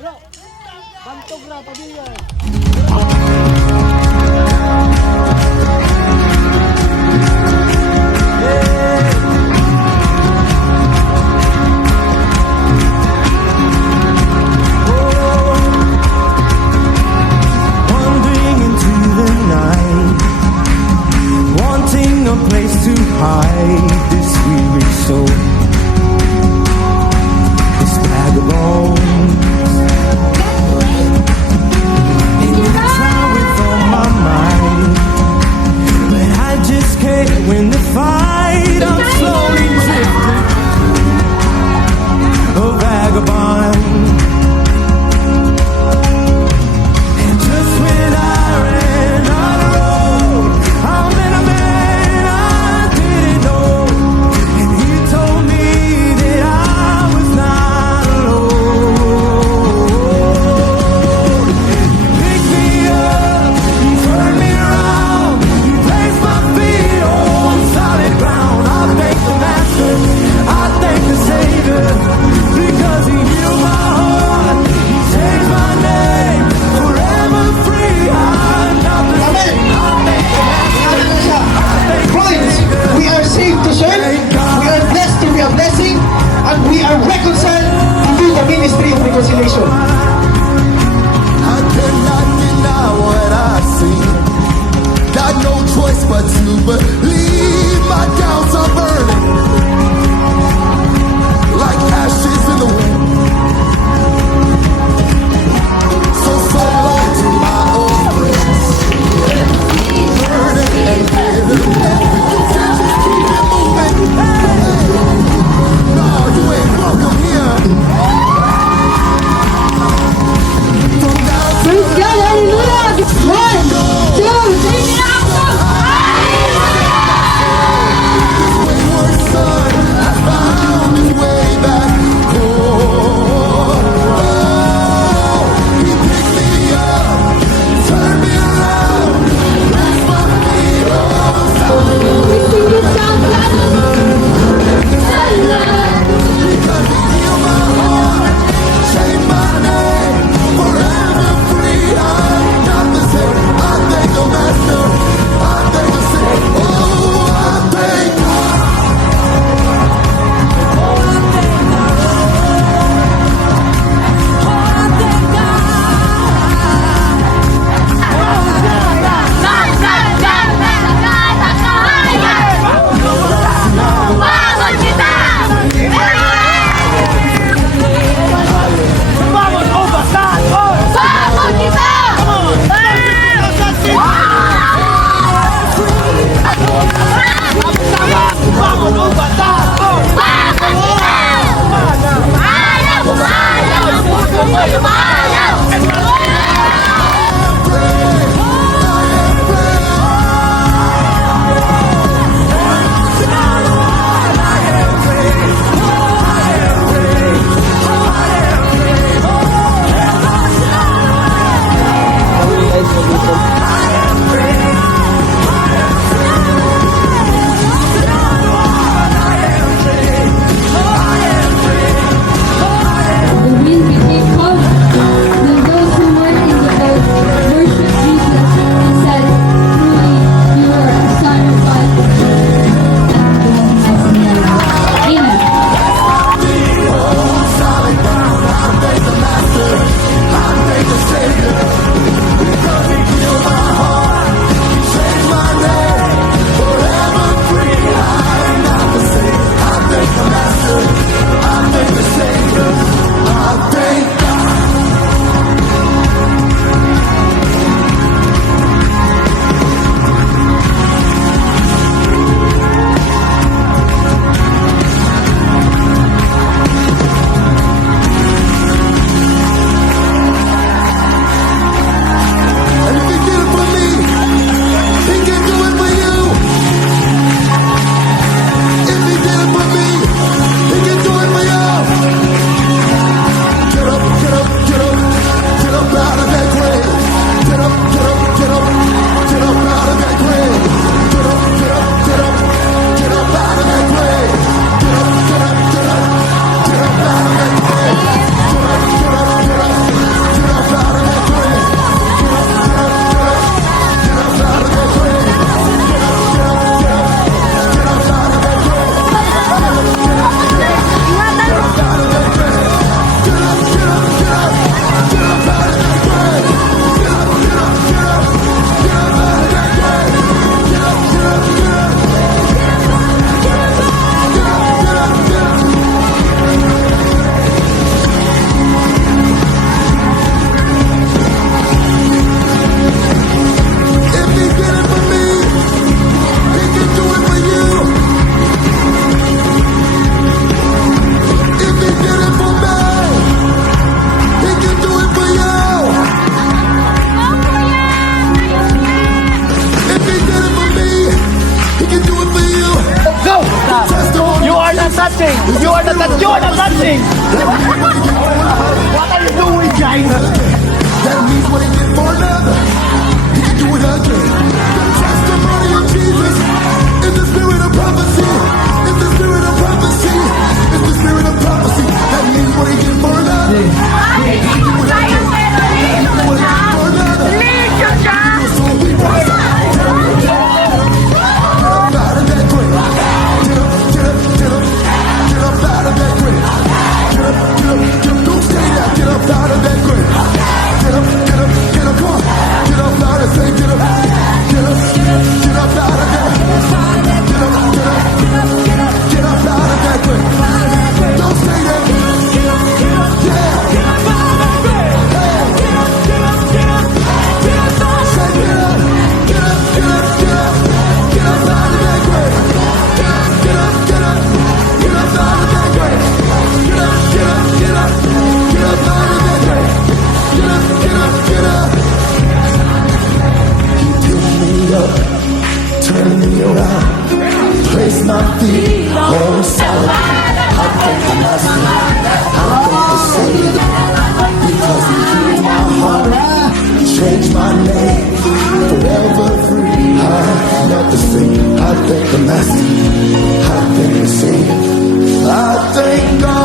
Bro, bantog na, pamilya. Wandering into the night, wanting a place to hide this weary soul, this bag of bones. In the town You're not dancing! What are you doing, guys? That means what he did for another, he can do it again. The testimony of Jesus is the spirit of prophecy. It's the spirit of prophecy. It's the spirit of prophecy. That means what he did for another. He can do it again. He can do what he did for another. So we prophesy. Get up out of that grave. Get up, get up, get up. Get up out of that grave. Get up, get up, get up. Don't stay there. Get up out of that grave. Get up, get up, get up, come on. Get up out and say, get up, get up, get up out of there. Get up, get up, get up out of that grave. Don't stay there. Yeah. Say get up, get up, get up, get up, get up out of that grave. Get up, get up, get up, get up out of that grave. Get up, get up, get up, get up out of that grave. Get up, get up, get up. You pick me up, turn me around, place my feet on solid. I thank the Master, I thank the Savior, because He healed my heart, changed my name, forever free. I'm not the same. I thank the Master, I thank the Savior, I thank God.